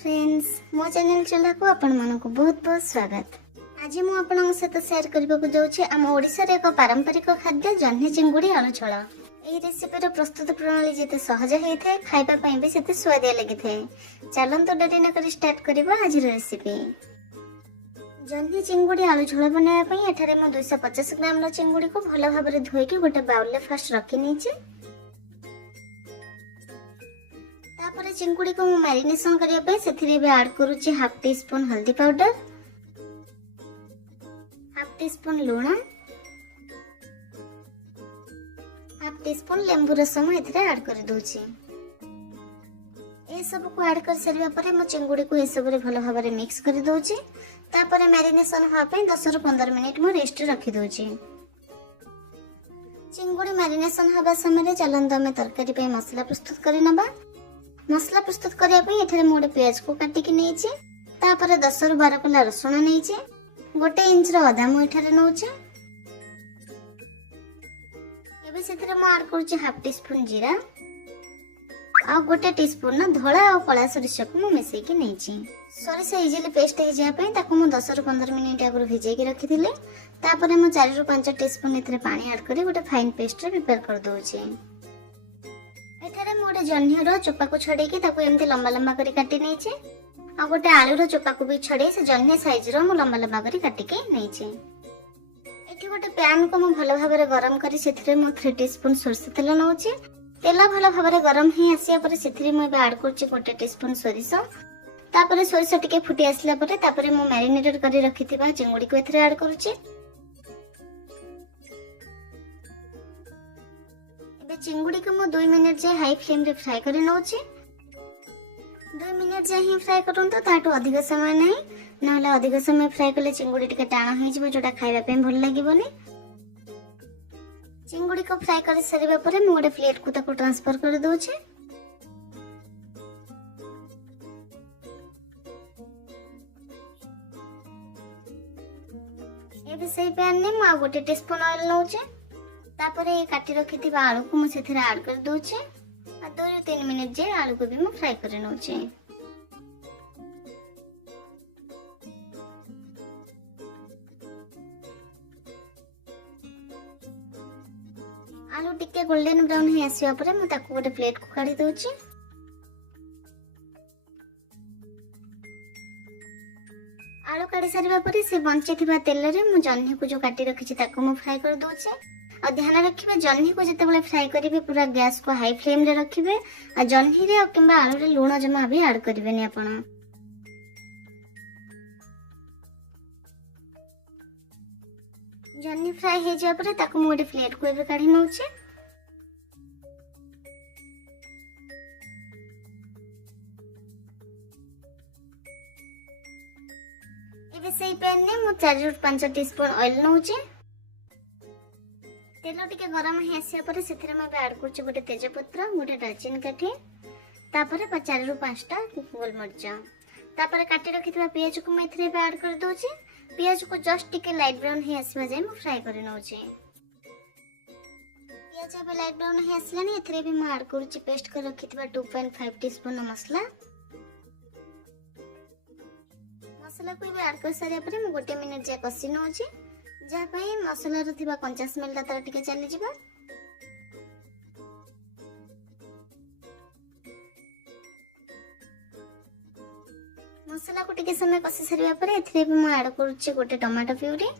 Friends, मो channel चला को आपण मानक बहुत बहुत स्वागत। आज मु आपन सहित शेयर करबा को जाउछि आम ओडिसा रे एक पारंपरिक खाद्य जह्नी चिंगुड़ी आलू छोला। एही रेसिपी रो प्रस्तुत प्रणाली जेते सहज हेइथे, खाइबा पई भी सेते स्वादिया लागिथे। चलंतु डेरी न करी स्टार्ट करबा आज रेसिपी। जह्नी चिंगुड़ी आलू छोला बनाया पई एठारे म 250 ग्राम रो चिंगुड़ी को भलो भाबरे धोई के गोटे बाउल ले फर्स्ट रखि नेछि। तापर चिंगुड़ी को मैरिनेशन करिया पे सेथिरे बे ऐड करूची हाफ टी स्पून हल्दी पाउडर, हाफ टी स्पून लूण, हाफ टी स्पून लेंबू रस म एथिरे ऐड कर दोची। ए सब को ऐड कर सरिया परे म चिंगुड़ी को ए सब रे भलो भाबरे मिक्स कर दोची। तापर मैरिनेशन होआ पे 10 ରୁ 15 मिनिट म रेस्ट रखि दोची। चिंगुड़ी मैरिनेशन होबा समय रे चलंत में तरकारी पे मसाला प्रस्तुत करि नबा। मसला प्रस्तुत करिया पे एथरे मोडे प्याज को काटी के नेछि। तापर 10 ରୁ 12 कला रसुण नेछि। 1 इंच रो अदा मु एथरे नउछि। एबे सेथरे मु ऐड करूछि हाफ टी स्पून जीरा आ 1 टीस्पून न धोळा आ कळा सरिषा को मु मिसै के नेछि। सरिषा इजिली पेस्ट हे जाय पे ताको मु 10 ରୁ 15 मिनिट आगु भिजै के रखिथिले। तापर मु 4 ରୁ 5 टीस्पून एथरे पानी ऐड करी गोटे फाइन पेस्ट रे प्रिपेयर कर दोछि। एठारे मोडे जह्नी रो चोपा को छडे के ताको एमते लंबा लंबा करी काटी नेछि। आ गोटे आलू रो चोपा को भी छडे से जह्नी साइज रो मु लंबा लंबा करी काटी के नेछि। एठी गोटे पैन को मु भलो भाबरे गरम करी सेथिरे मु 3 टीस्पून सरसो तेल नउछि। तेल भलो भाबरे गरम हे आसिया परे सेथिरे मु बे ऐड करछि 1 टीस्पून सरिषो। तापर सरिषो टिके फुटी आसला परे तापर मु मैरिनेटेड करी रखिथिबा चिंगुड़ी को एथिरे ऐड करछि। चिंगुड़ी को मु 2 मिनिट जे हाई फ्लेम रे फ्राई करि नउछि। 2 मिनिट जे ही फ्राई करंतो ताटो अधिक समय नै, नहले अधिक समय फ्राई करले चिंगुड़ी टिके टाणा होई जिवो जोटा खाइबा पे भल लागिबोनी। चिंगुड़ी को फ्राई कर सरिबा परे मु गोटे प्लेट को ताको ट्रांसफर कर दोछि। एबे सेही पैन ने मु गोटे टीस्पून ऑयल नउछि। तापरे काटी रखिथिबा आलू को मु सेथिरे ऐड कर दोछि। आ 2 ରୁ 3 मिनिट जे आलू को भी मु फ्राई कर नउछि। आलू टिके गोल्डन ब्राउन हे आसीबा परे मु ताको गोटे प्लेट को काढी दोछि। आलू काढी सारिबा परे से बंचे थिबा तेल रे मु जह्नी को जो काटी रखिछि ताको मु फ्राई कर दोछि। और ध्यान रखिबे जह्नी को जते बेले फ्राई करिवे पूरा गैस को हाई फ्लेम रे रखिबे। आ जह्नी रे किबा आलू रे लूण जमा भी ऐड करिवे नि आपण। जह्नी फ्राई हे जा परे ताको मोडे प्लेट को एबे काढी नउछि। एबे सेही पैन ने मु 4 ରୁ 5 टीस्पून ऑयल नउछि। तेल टिके गरम हे आसिया परे सेथिरे म ऐड करछि गोटे तेजपत्र, गोटे दालचीनी काठी, तापर 4 ରୁ 5 टा गोलमरिच। तापर काटी रखितबा प्याज को म एथिरे ऐड कर दोछि। प्याज को जस्ट टिके लाइट ब्राउन हे आसीबा जाय म फ्राई कर नउछि। प्याज अब लाइट ब्राउन हे आसलानी एथिरे भी म ऐड करछि पेस्ट कर रखितबा 2.5 टीस्पून मसला। मसला को भी ऐड कर सारिया परे म गोटे मिनिट जे कसी नउछि। जा पई मसला रो थिबा कंचा स्मेल ता टिके चली जिबा। मसला को टिके समय कसी सरिया परे एथिरे भी म ऐड करूछि गोटे टमाटो प्यूरी।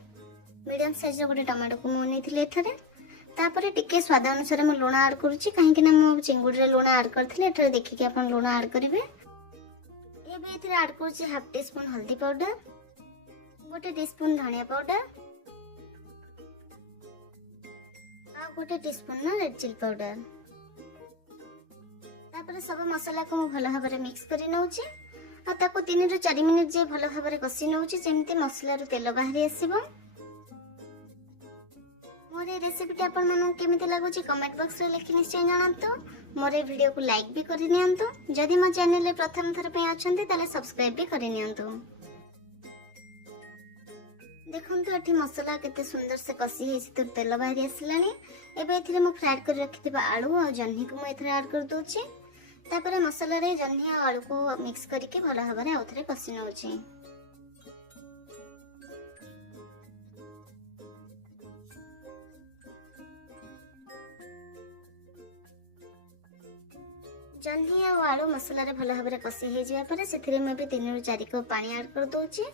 मीडियम साइज रो गोटे टमाटो को म नेथिले एथरे। तापर टिके स्वाद अनुसार म लूण ऐड करूछि, काहे कि ना म चिंगुड़ी रे लूण ऐड करथिले। एथरे देखि के अपन लूण ऐड करिवे। एबे एथरे ऐड करूछि हाफ टीस्पून हल्दी पाउडर, 1 टीस्पून धनिया पाउडर, 1 टीस्पून ना रेड चिली पाउडर। तापर सब मसाला को भलो भाबरे मिक्स करि नउछि। आ ताको 3 ରୁ 4 मिनिट जे भलो भाबरे कसी नउछि जेमति मसला रो तेल बाहरी आसीबो। मोर ए रेसिपी आपण मानु केमिति लागुछि कमेंट बॉक्स रे लिखि निश्चय जणांतो। मोर ए वीडियो को लाइक भी करि नियंतो। जदि मो चैनल रे प्रथम थर पे अछंती ताले सब्सक्राइब भी करि नियंतो। देखंतु एठी मसला केते सुंदर से कसी हे से तेल बाहरी आसलानी। एबे एथिरे मु फ्राई कर रखिथिबा आलू आ जह्नी को मु एथिरे ऐड कर दोछि। तापर मसला रे जह्नी और आलू को मिक्स करके भल भाव में आउ थे कषि नौची। जह्नी और आलू मसला रे भल भाव में कषि हो जावा पर से मैं भी 3 ରୁ 4 कप पानी ऐड कर दूची।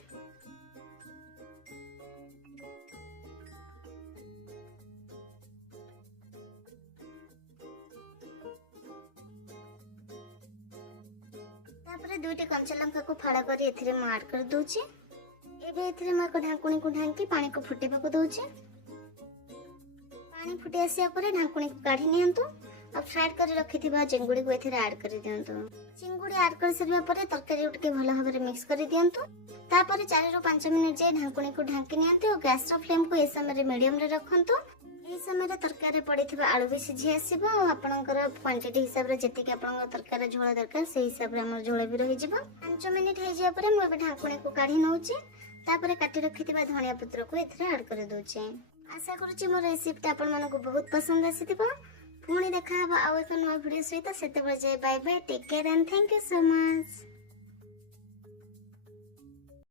तापर 2टी कंचा लंका को फाड़ा कर एथिरे मैं ऐड कर दूची। एबे एथिरे मैं को ढाकुणी को ढांकी पानी को फुटेबा को दूची। पानी फुटे आसिया परे ढाकुणी को काढी नियंतु। अब फ्राइड कर रखिथिबा चिंगुड़ी को एथिरे ऐड कर दियंतु। चिंगुड़ी ऐड कर सरबा परे तरकारी उठके भल भाव में मिक्स कर दियंतु। तापर 4 ରୁ 5 मिनिट जे ढाकुणी को ढांकी नियंतु और गैस रो फ्लेम को ए समय मीडियम रे रखंतु। ए समय तरकारी पड़िथिबा आलू भी सिझी आसीबो और आपनकर क्वांटिटी हिसाब रे जति के आपनकर तरकारी झोल दरकार से हिसाब रे हमर झोल भी रहि जिवो। 5 मिनिट हे जिया परे मैं ढाकुणी को काढी नउची। तापर काटी रखिथिबा धनिया पत्र को एथरे ऐड कर दोचे। आशा करूची मोर रेसिपी आपन मानको बहुत पसंद आसीथिबो। पुणी देखा आउ एक नया वीडियो सहित सेते बजे bye bye take care and thank you so much.